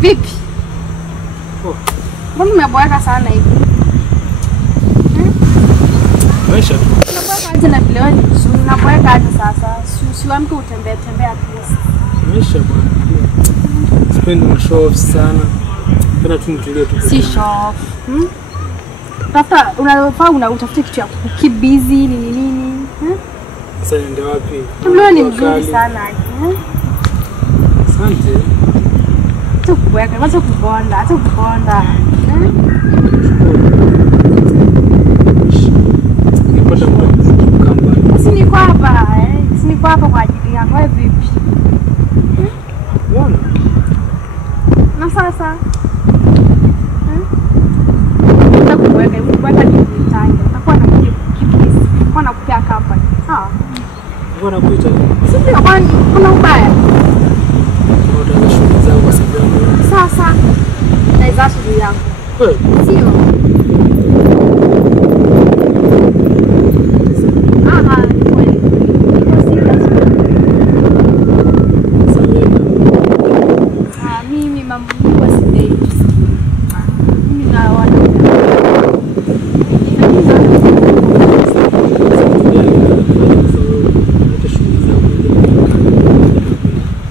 Vipi? Mbona umeboeka sana hivi? Maisha tu. Unaboeka aje na vile wewe ni mzuri? Unaboeka aje sasa? Usiamke utembee tembea tu. Maisha bwana. Sipendi show off sana. Penda tu nitulie tu. Si show off. Tafuta unatafuta kitu ya keep busy nini? Sasa ndio wapi? Wewe ni mzuri sana. Asante. Tukuweka, wacha kukonda. Nipata mkamba. Sini kwa hapa kwa ajili yako. Wewe vipi? Unaona? Na sasa? Utakuweka ni mtani. Utakuwa na kibisi. Kwa na kupea company. Sawa? Mbona kuita? Sio kwani kuna ubaya. Ndio shughuli zangu kwa sababu. Sasa naweza shughuli yangu. Kweli? Sio. Kweli. Mimi mambo kwa sidai. Mimi na wana.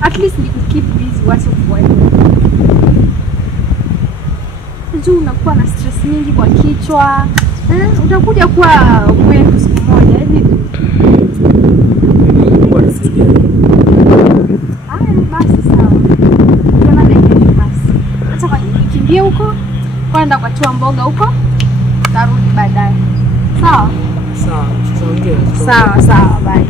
At least ni keep busy wacha kuweka. Unajua unakuwa na stress nyingi kwa kichwa. Utakuja kuwa mwetu siku moja hivi. Basi sawa. Tuna dakika basi. Acha nikimbie huko. Kwenda kwa chua mboga huko. Tarudi baadaye. Sawa? Sawa, tutaongea. Sawa, bye.